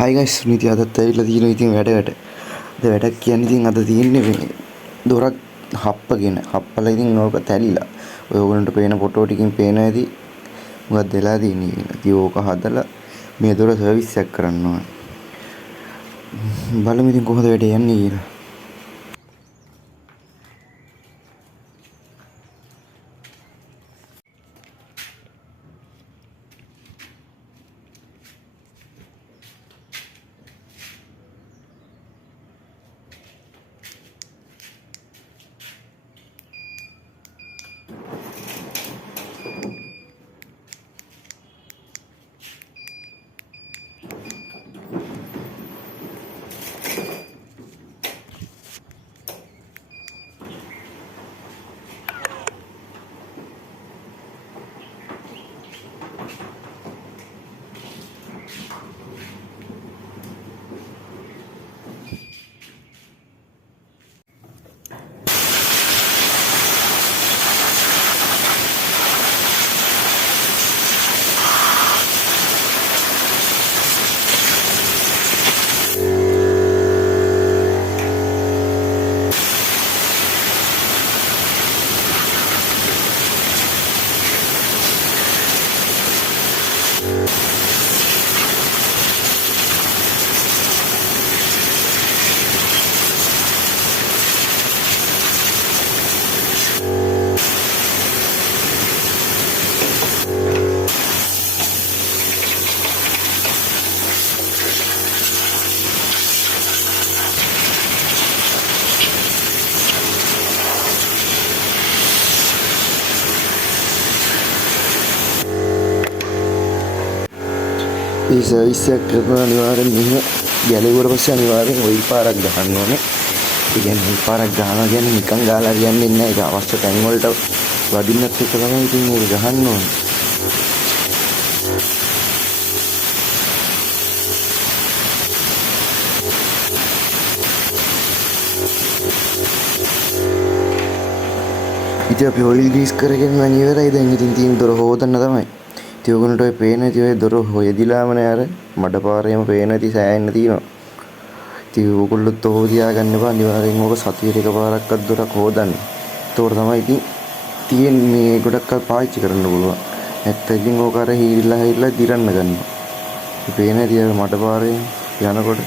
හයි guys සුනිති අදත් ඇවිල්ලා තියෙනවා ඉතින් වැඩකට. අද වැඩක් කියන්නේ ඉතින් අද තියෙන්නේ මේ දොරක් හප්පගෙන. හප්පලා ඉතින් ඕක තැලිලා. ඔය ඕගොල්ලන්ට පේන ෆොටෝ ටිකකින් පේනවා ඇති. මොකක්ද වෙලා තියෙන්නේ කියලා. ඉතින් ඕක හදලා මේ දොර සර්විස් එකක් කරන්න ඕනේ. බලමු ඉතින් කොහොමද වැඩේ යන්නේ කියලා. මේ සර්විස් එක කරනවා අනිවාර්යෙන් මෙහෙම ගැලෙවුවට පස්සේ අනිවාර්යෙන් ඔයිල් පාරක් ගහන්න ඕනේ. ඒ කියන්නේ ඔයිල් පාරක් ගහනවා කියන්නේ නිකන් ගාලා හරියන්නේ නැහැ. ඒක අවශ්‍ය තැන් වලට වදින්නත් එක තමයි ඉතින් ඒක ගහන්න ඕනේ. ඉතින් අපි ඔයිල් ග්‍රීස් කරගෙන ඉවරයි. දැන් ඉතින් තියෙන දොර හොදන්න තමයි. ඉතින් ඔයගොල්ලන්ට ඔය පේන ඉතින් ඔය දොර හොයදිලාම නේ අර මඩ පාරේම පේන ඉතින් සෑහෙන්න තියෙනවා. ඉතින් ඔයගොල්ලොත් හොදියා ගන්න එපා. අනිවාර්යෙන් ඕක සතියට එකපාරක්වත් දොරක් හොදන්න. ඒතකොට තමයි ඉතින් තියෙන්නේ මේ ගොඩක් පාවිච්චි කරන්න පුළුවන්. නැත්නම් ඉතින් ඕක අර හීරිලා දිරන්න ගන්නවා. ඉතින් පේන ඉතින් මඩ පාරේ යනකොට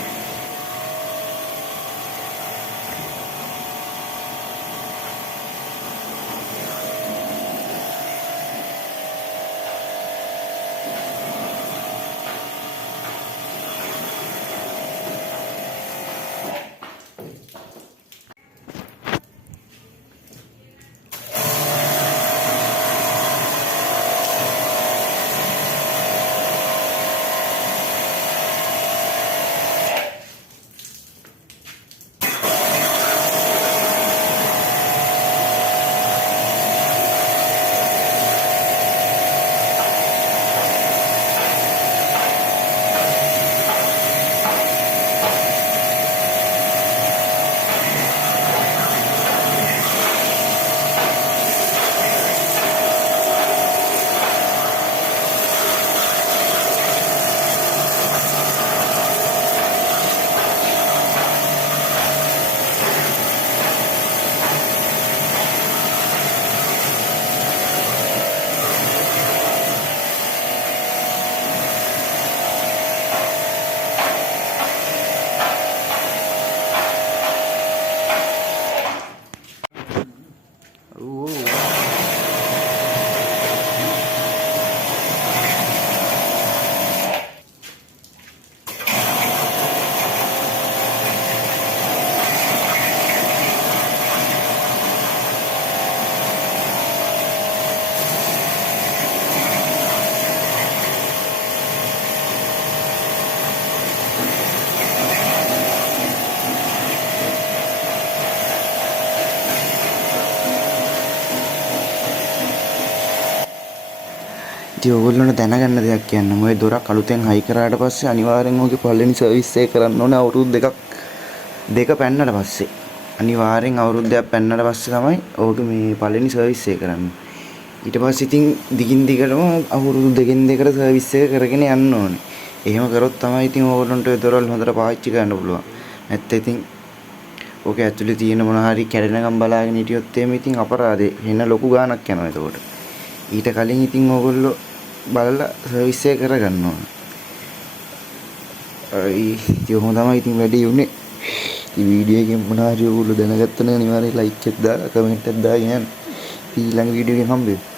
ඉතින් ඔයගොල්ලන්ට දැනගන්න දෙයක් කියන්නම්. ඔය දොරක් අලුතෙන් හයි කරාට පස්සේ අනිවාර්යෙන් ඔගේ පළවෙනි සර්විස් එක කරන්න ඕනේ අවුරුදු දෙක පැන්නට පස්සේ. අනිවාර්යෙන් අවුරුදු දෙකක් පැන්නට පස්සේ තමයි ඔගේ මේ පළවෙනි සර්විස් එක කරන්නේ. ඊට පස්සේ ඉතින් දිගින් දිගටම අවුරුදු දෙකෙන් දෙකට සර්විස් එක කරගෙන යන්න ඕනේ. එහෙම කරොත් තමයි ඉතින් ඕගොල්ලන්ට ඔය දොරවල් හොඳට පාවිච්චි කරන්න පුළුවන්. නැත්නම් ඉතින් ඕක ඇතුලේ තියෙන මොන හරි කැඩෙනකම් බලාගෙන හිටියොත් එහෙම ඉතින් අපරාධේ වෙන ලොකු ගාණක් යනවා එතකොට. ඊට කලින් ඉතින් ඕගොල්ලෝ බලලා සර්විස් එක කරගන්න ඕන. ඉතින් ඔහොම තමයි ඉතින් වැඩේ උනේ. ඉතින් වීඩියෝ එකෙන් මොන හරි ඕගොල්ලෝ දැනගත්තා නම් අනිවාර්යයෙන් ලයික් එකක් දාලා කමෙන්ට් එකක් දාගෙන යන්න. ඊළඟ වීඩියෝ එකෙන් හම්බෙමු.